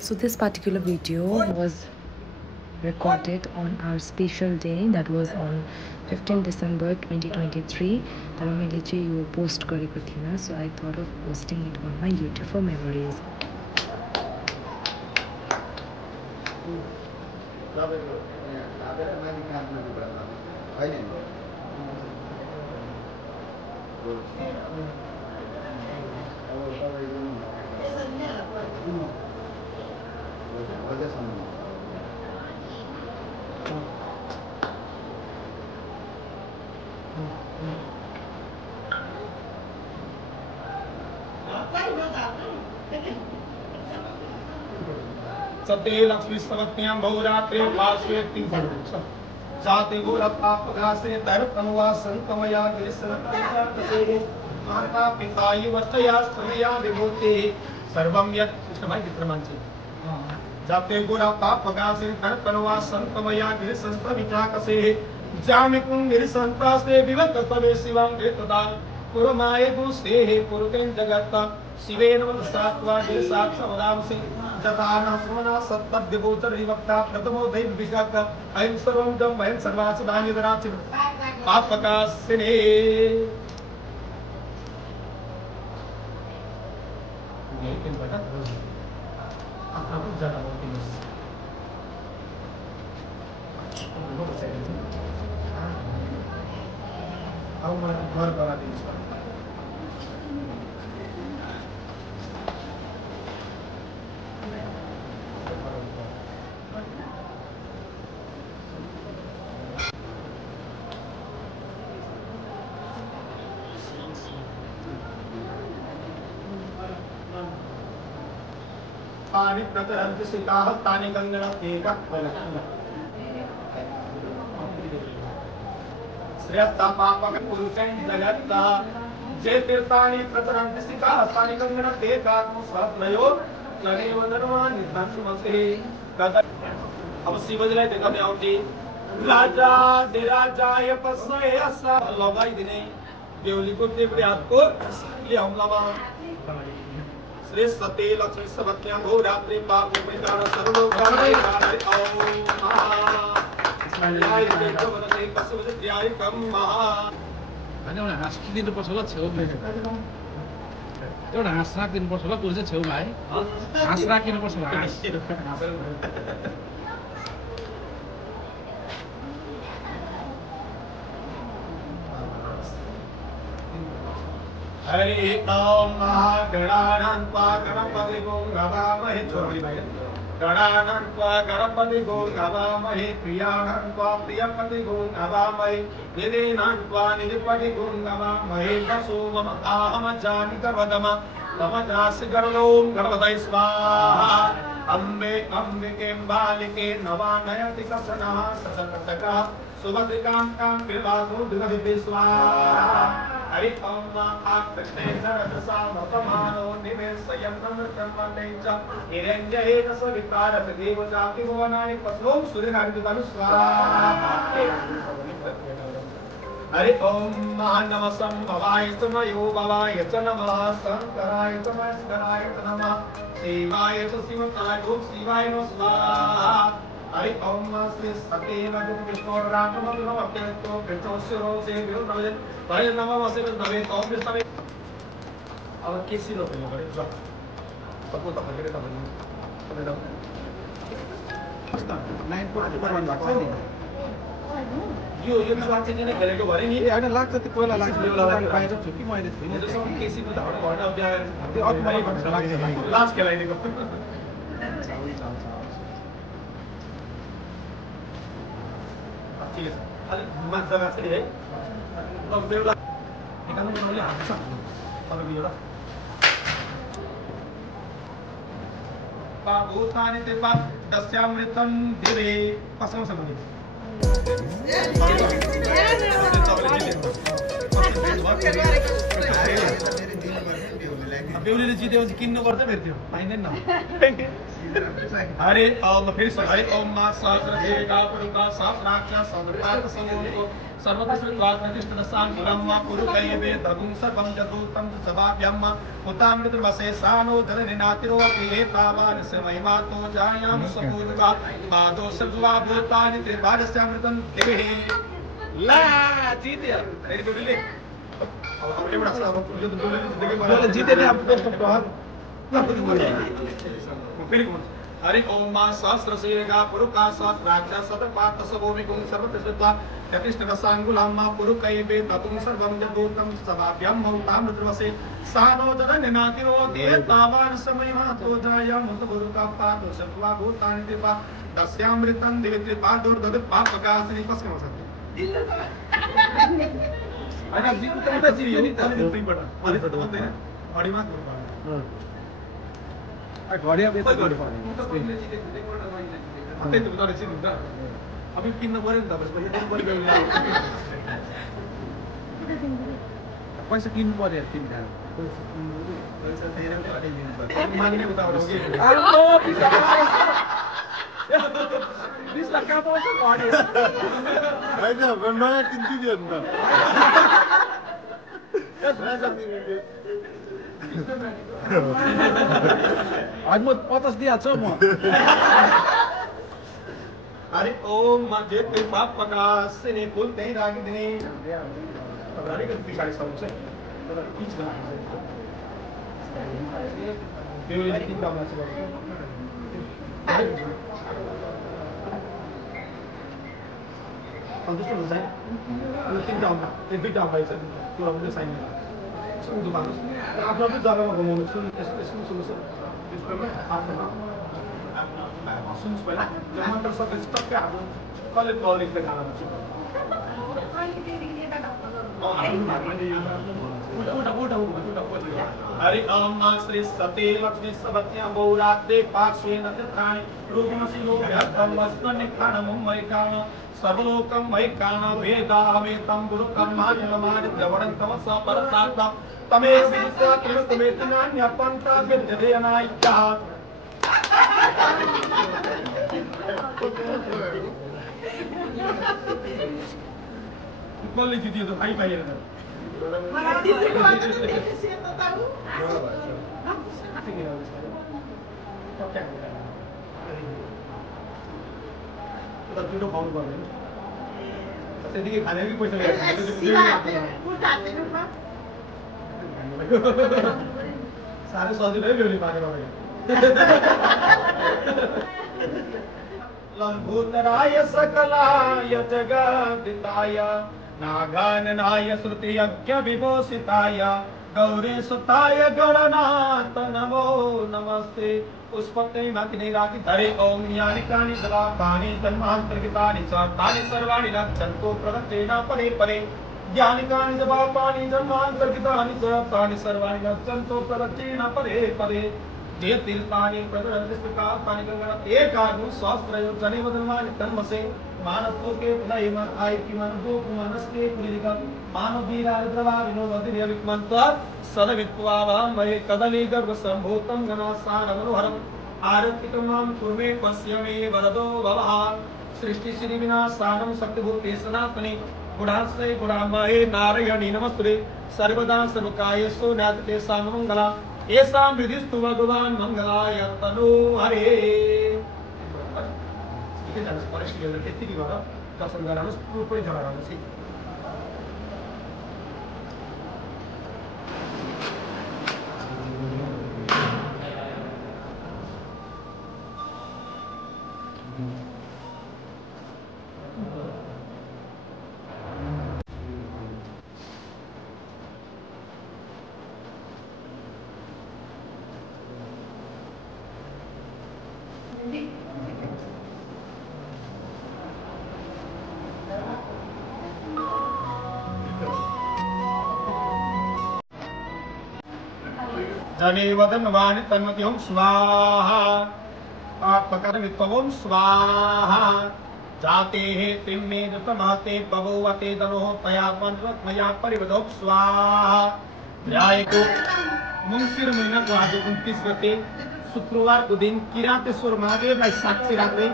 So this particular video was recorded on our special day, that was on 15 December 2023. तर मैले चाहिँ यो post गरेको थिइनँ, so I thought of posting it on my YouTube for memories. सते लक्ष्मी समत्यां बहुरात्रे पार्श्वे तिंसरुष जाते गोरपापगासे तैरतनुवा संतमया गिरिसनतसे माता पिता युवतया स्त्रिया विभूति सर्वं यत् कृष्णभाई विक्रमांचे जाते गोरपापगासे तैरतनुवा संतमया गिरिसनतविचाकसे जामिकुं गिरिसनतासे विवतपवे शिवां वेतदा पुरमाये गुस्ते पुरुतेन जगत्ता शिवेन वदसात्वा गिरिसाक्षवदांसि जताना सोना सत्तद्यभूतर विवक्ता प्रथमो दैव विगत अयं सर्वं दम वयं सर्वासुदानि दराचि पापकासिने ये के बता आप जरा बोलते हैं आओ मैं घर बना दीजिए पानी प्रतरंत सिकाह तानी गंगना एका श्रेष्ठ पापक पुरुषें जगत्ता जे तीर्थानि प्रतरंत सिकाह तानी गंगना एका स्वात्मयो नरेव नरवानि धर्मसे कदा अब शिवजलाई देखा में आउटी राजा दिराजाय पसय असा लगाई दिने बेउली को तेपड़े हाथ को ले हमलामा श्री सते लक्ष्मी सबत्यां घोरात्रि पाप विदान सर्व भवै हरि ओम लाय देखो बनते कसुज ध्याय कम महा हैन एउटा हाँस दिनु पर्छ होला छेउमा एउटा हाँस राखिदिनु पर्छ होला कुर्सी छेउमा है हाँस राखिनु पर्छ होला हाँस हरि ओम गणानान्त्वा गणपति गो नमामहे चोरी भाई गणानान्त्वा गणपति गो नमामहे प्रियानान्त्वा प्रियपति गो नमामहे निधिनान्त्वा निधिपति गो नमामहे वसु मम आहम जानि गर्वदम मम जासि गर्वोम गर्वदय स्वाहा अम्बे अम्बिके बालिके नवानयति कसनः ससकटका सुभद्रिकां कां कृपासु दिगदिपे स्वाहा हरि ओम आत्मने नरदसा भवमानो निवेशयं नमृतमनेच निरंजये रस विकारत देव जाति भुवनानि पस्वं सूर्यकांतितनु स्वाहा हरि ओम नमः भवाय तमयो भवाय च नमः शंकराय तमस्कराय नमः शिवाय च शिवताय ओम शिवाय नमः स्वाहा हरि ओम श्री सते नमः विष्णु राम नमः अप्यतो कृतोस्यरो से विरोधन हरि नमः वसे नवे ओम विष्णु अब केसी लो भयो गरे ल तको त फकेरे त भन्नु तपाईँ त 9 को पनि भएको छ नि यो विश्वास चाहिँ नै खेलेको भरे नि ए हैन लाग्छ त्यो पहिला लाग्छ यो लागि बाहिर छु कि मैले थिएन त्यसो केसी को धाउन भएन अब त्यो अघि भन्छ लाग्छ लास्ट खेलाइदिएको ठीक है अलि मात्र जग्गा छ है ल बेउला निकाल्नु बनाउले हाल्छ तपाईको यो ल भूतानि ते दस्यामृतं दिवे कसम सम्बन्धी बेहुलीले जितेपछि किन्नु पर्छ फेरि त्यो पाइँदैन न हरे ओम फिर से हरे ओम मा सहस्रदेगा पुरुका सहस्राक्षा सहस्रार्थ समूहो सर्वतस्वात् प्रतिष्ठित सांकुलम पुरुकैवे तगुं सर्वं जगूतं सभाभ्यम उतामृतवसे सानो जननिनातिरो अपि तावान् स महिमातो जायाम सपूर्वा बादो सद्वा भूतानि त्रिपादस्यामृतं देहि ला जीते मेरी बेहुलीले अब एउटा छ अब यो त बेहुलीले जितेको जितेले अब पोस्ट प्रहार हरि ओम मा सहस्रशीर्षा पुरुका सहस्राक्षा शतपात सभूमिकुं सर्वतस्वात् प्रतिष्ठित सांकुलम पुरुकैवे ततुं सर्वं जगूतं सभाभ्यं मौतामृतवसे सानो जननिनातिरो देतावान् समयमातो जायामुतपुरुका पातो सत्वा भूतानि त्रिपा दस्यामृतं देहि त्रिपादोर्दगत्पापकासनि पस्कम सत्य अनि जितु त उता जियो नि त दुईबाट अनि त भन्दैन अडी मात्र घडिया बेच्दै गर्नु पर्ने त्यही त उताले चाहिँ हुन्छ अब किन्न पर्यो नि तपाईँ पैसा किन्नु पर्यो तिमीलाई माग्ने उताबाट हो कि 20 लाख कहाँ पाउँछ घडिया होइन नयाँ किन्दियो नि आज म 50 दिइहाल्छु म हरि ओम मध्य पाप प्रकाशने फुलते रागिदिने अलिकति पछाडि सर्छ तर पिच त्यो तिन काममा छ सन्तुष्ट हुन्छ यो तिनवटा हुन्छ एक दुईवटा भएछ त्यो पनि साइन आफ्नो आफ्नो जग्गामा घुमाउनु यसको आफ्नो सुन्नुहोस् पहिला मन्त्र सकेपछि टक्कै हाम्रो कसले कलेज खाना हरि ओम श्री सते लक्ष्मी सबत्या बहुरात्रे पार्श्वेन तीर्थानि रूपमसि लोभ्यर्थं वस्तुनिखानमं वैकान सर्वलोकं वैकान वेदावेतं गुरुकर्माण्यमादिद्रवणं समपरतात्तं तमेव विदित्वा किमस्तमेति नान्यपन्था विद्यते अनायिकः कसले जित्यो त भाइ पाइएन त पिरो खुवाउनु पर्दैन त्यतिकै खाने कि पैसा साह्रै सजिलो है बेहुली पाकेर लम्बोदराय सकलाय जगदिताय नागाननाय श्रुतियज्ञ विभूषिताय गौरी सुताय गणनाथ नमो नमस्ते पुष्पते मातिने राखि धरे ओम यानि कानि दलापानि जन्मान्तर्गतानि च तानि सर्वाणि रक्षन्तु प्रदक्षिणा परे परे ज्ञानि कानि दलापानि जन्मान्तर्गतानि च तानि सर्वाणि रक्षन्तु प्रदक्षिणा परे परे जे तीर्थानि प्रदर्शिकानि गंगा एकाग्नु सहस्रयो जने वदनवानि तन्मसे मानवोके पुनैम आयति मनभो मनस्ते पुलिका मानवीराद्रवा विनोदति विक्मन्त सदवित्वावा मये कदली गर्भ संभूतं गणासानमनुहरम् आरतिकमां कुर्मे पश्यमे वरदो भवः सृष्टि श्री विनाशानं शक्तिभूते सनातने गुणाश्रय गुणामये नारायणी नमस्ते सर्वदा सर्वकायेषु नाते साममङ्गला येषां विधिस्तु भगवान् मङ्गलाय तनो हरे त्यतिकै गर दर्शन गराउनुहोस् पुरै जग्गा रहनुहोस् जने वदनवानि तन्मति स्वाहा आत्मकर्मित्वं स्वाहा जाते त्रिमे दतमहते भगवते दनो तया मन्त्रमया परिवदो स्वाहा ध्यायको मङ्सिर महिनाको आज 29 गते शुक्रबारको दिन किरातेश्वर महादेवलाई साक्षी राख्दै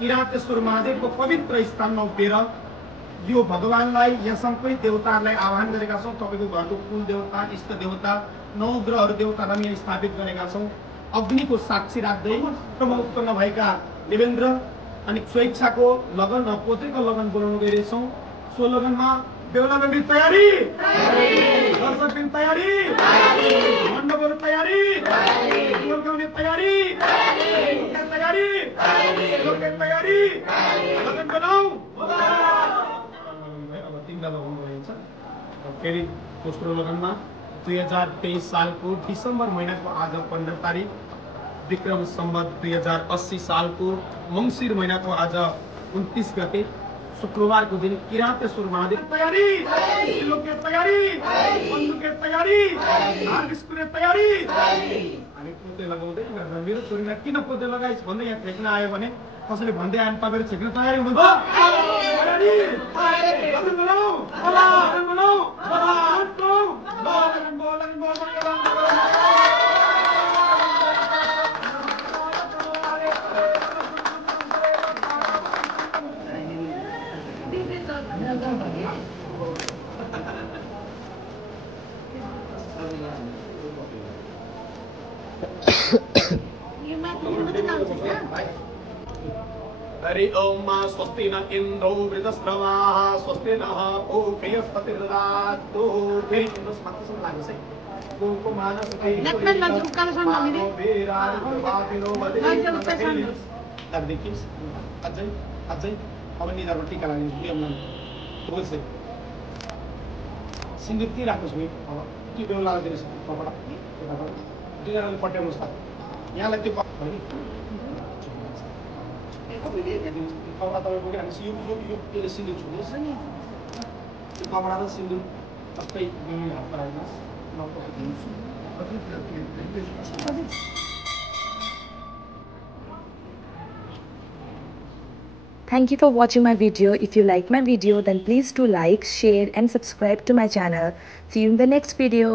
किरातेश्वर महादेवको पवित्र स्थानमा उभिएर यो भगवानलाई यसँकै देवताहरूलाई आह्वान गरेका छौँ। तपाईँको घरको कुल देवता, इष्ट देवता, नवग्रहहरू देवतालाई हामी स्थापित गरेका छौँ। अग्निको साक्षी राख्दै उत्पन्न भएका देवेन्द्र अनि स्वेच्छाको लगन र पोत्रीको लगन बोलाउन गइरहेछौँ। सो लगनमा बेहुला बेहुली तयारी, दर्शकबिन तयारी, मण्डपहरू तयारी, बोलगाउने तयारी, तयारी, लोके तयारी, लगन बनाऊ। अब तिनवटा लगन गरिन्छ। फेरि दोस्रो लगनमा 2023 सालको डिसेम्बर महिनाको आज 15 तारिक विक्रम सम्वत 2080 सालको मङ्सिर महिनाको आज 29 गते शुक्रबारको दिन किरातेश्वर महादेव तयारी, लोके तयारी, बन्दुके तयारी, हार्दिस्कुले तयारी। हामी पोते लगाउँदै मेरो छोरीलाई किन पोते लगाइस् भन्दै यहाँ फेक्न आयो भने कसैले भन्दै आयो तपाईँहरू छेक्न तयारी हुनुहुन्छ? हरि ओम स्वस्ति न इंद्रो वृतस्रवाः स्वस्ति नः पूर्वयस्पतिर्ददातु। फेरि सुन्नुहोस् माथिसम्म लाग्नुहोस् है। अझै अब निधारमा टिका लाग्ने सिन्दुर ती राख्नुहोस् नि। अब त्यो बेहुलालाई दिनुहोस् कपडा दुईजनाले पट्याउनुहोस् त। यहाँलाई त्यो कपडा तपाईँ बोकिहाल्नुहोस्। यो यसले सिन्दुर छुनुहोस् नि। त्यो कपडा र सिन्दुर सबै हातमा राख्नुहोस्। Thank you for watching my video. If you like my video, then please do like, share and subscribe to my channel. See you in the next video.